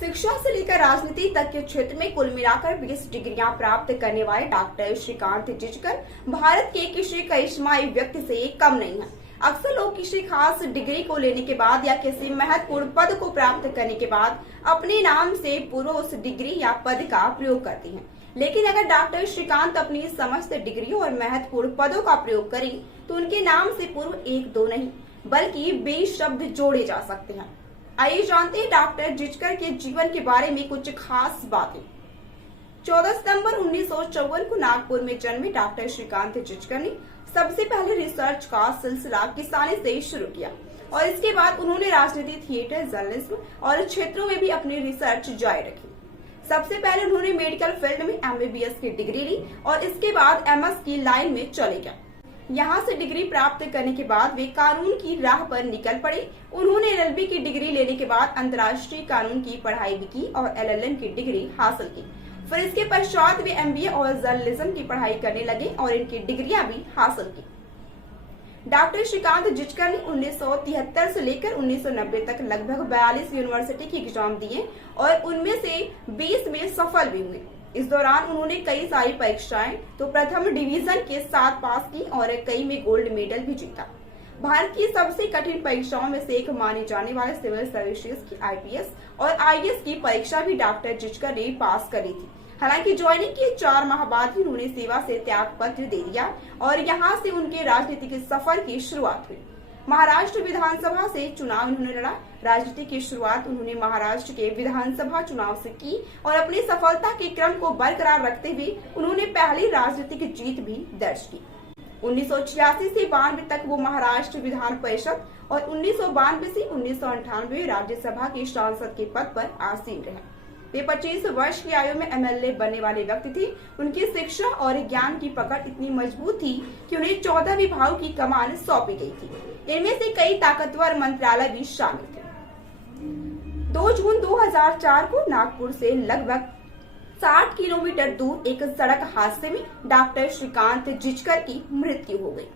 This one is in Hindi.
शिक्षा से लेकर राजनीति तक के क्षेत्र में कुल मिलाकर 20 डिग्रियां प्राप्त करने वाले डॉक्टर श्रीकांत जिचकर भारत के किसी करिश्माई व्यक्ति से कम नहीं है। अक्सर लोग किसी खास डिग्री को लेने के बाद या किसी महत्वपूर्ण पद को प्राप्त करने के बाद अपने नाम से पूर्व उस डिग्री या पद का प्रयोग करते हैं, लेकिन अगर डॉक्टर श्रीकांत अपनी समस्त डिग्रियों और महत्वपूर्ण पदों का प्रयोग करें तो उनके नाम से पूर्व 1-2 नहीं बल्कि 20 शब्द जोड़े जा सकते हैं। आइए जानते हैं डॉक्टर जिचकर के जीवन के बारे में कुछ खास बातें। 14 सितंबर 1954 को नागपुर में जन्मे डॉक्टर श्रीकांत जिचकर ने सबसे पहले रिसर्च का सिलसिला किसानी से शुरू किया और इसके बाद उन्होंने राजनीति, थिएटर, जर्नलिज्म और क्षेत्रों में भी अपनी रिसर्च जारी रखी। सबसे पहले उन्होंने मेडिकल फील्ड में MBBS की डिग्री ली और इसके बाद MS की लाइन में चले गए। यहाँ से डिग्री प्राप्त करने के बाद वे कानून की राह पर निकल पड़े। उन्होंने LLB की डिग्री लेने के बाद अंतर्राष्ट्रीय कानून की पढ़ाई भी की और LLM की डिग्री हासिल की। फिर इसके पश्चात वे MBA और जर्नलिज्म की पढ़ाई करने लगे और इनकी डिग्रियां भी हासिल की। डॉक्टर श्रीकांत जिचकर ने 1973 से लेकर 1990 तक लगभग 42 यूनिवर्सिटी की एग्जाम दिए और उनमें से 20 में सफल भी हुए। इस दौरान उन्होंने कई सारी परीक्षाएं तो प्रथम डिवीजन के साथ पास की और कई में गोल्ड मेडल भी जीता। भारत की सबसे कठिन परीक्षाओं में से एक माने जाने वाले सिविल सर्विसेज की IPS और IAS की परीक्षा भी डॉक्टर जिचकर ने पास करी थी। हालांकि ज्वाइनिंग के 4 माह बाद ही उन्होंने सेवा से त्याग पत्र दे दिया और यहां से उनके राजनीतिक सफर की शुरुआत हुई। महाराष्ट्र विधानसभा से चुनाव उन्होंने लड़ा। राजनीति की शुरुआत उन्होंने महाराष्ट्र के विधानसभा चुनाव से की और अपनी सफलता के क्रम को बरकरार रखते हुए उन्होंने पहली राजनीतिक जीत भी दर्ज की। 1986 से 92 तक वो महाराष्ट्र विधान परिषद और 1992 से 1998 राज्यसभा के सांसद के पद पर आसीन रहे। वे 25 वर्ष की आयु में MLA बनने वाले व्यक्ति थे। उनकी शिक्षा और ज्ञान की पकड़ इतनी मजबूत थी कि उन्हें 14 विभागों की कमान सौंपी गई थी। इनमें से कई ताकतवर मंत्रालय भी शामिल थे। 2 जून 2004 को नागपुर से लगभग 60 किलोमीटर दूर एक सड़क हादसे में डॉक्टर श्रीकांत जिचकर की मृत्यु हो गई।